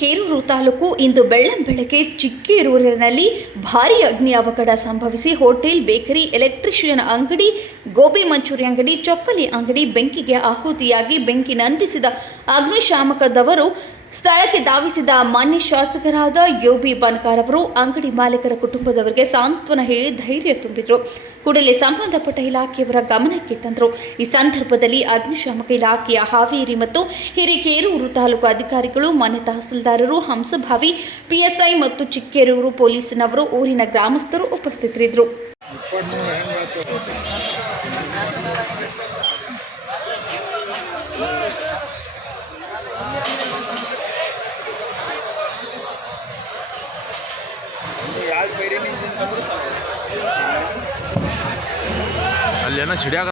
ಹಿರೇಕೇರೂರು ತಾಲೂಕು ಇಂದು ಬೆಳ್ಳಂಬೆಳಗ್ಗೆ ಚಿಕ್ಕೇರೂರಿನಲ್ಲಿ ಭಾರೀ ಅಗ್ನಿ ಅವಘಡ ಸಂಭವಿಸಿ ಹೋಟೆಲ್, ಬೇಕರಿ, ಎಲೆಕ್ಟ್ರಿಷಿಯನ್ ಅಂಗಡಿ, ಗೋಬಿ ಮಂಚೂರಿ ಅಂಗಡಿ, ಚಪ್ಪಲಿ ಅಂಗಡಿ ಬೆಂಕಿಗೆ ಆಹುತಿಯಾಗಿ ಬೆಂಕಿ ನಂದಿಸಿದ ಅಗ್ನಿಶಾಮಕದವರು ಸ್ಥಳಕ್ಕೆ ಧಾವಿಸಿದ ಮಾನ್ಯ ಶಾಸಕರಾದ ಯೋಬಿ ಬಣಕಾರ್ ಅವರು ಅಂಗಡಿ ಮಾಲೀಕರ ಕುಟುಂಬದವರಿಗೆ ಸಾಂತ್ವನ ಹೇಳಿ ಧೈರ್ಯ ತುಂಬಿದರು. ಕೂಡಲೇ ಸಂಬಂಧಪಟ್ಟ ಇಲಾಖೆಯವರ ಗಮನಕ್ಕೆ ತಂದರು. ಈ ಸಂದರ್ಭದಲ್ಲಿ ಅಗ್ನಿಶಾಮಕ ಇಲಾಖೆಯ ಹಾವೇರಿ ಮತ್ತು ಹಿರೇಕೇರೂರು ತಾಲೂಕು ಅಧಿಕಾರಿಗಳು, ಮಾನ್ಯ ತಹಸೀಲ್ದಾರರು, ಹಂಸಭಾವಿ ಪಿಎಸ್ಐ ಮತ್ತು ಚಿಕ್ಕೇರೂರು ಪೊಲೀಸ್ನವರು, ಊರಿನ ಗ್ರಾಮಸ್ಥರು ಉಪಸ್ಥಿತರಿದ್ದರು. ಅಲ್ಲೇನೋ ಸಿಡಿಯಾಗ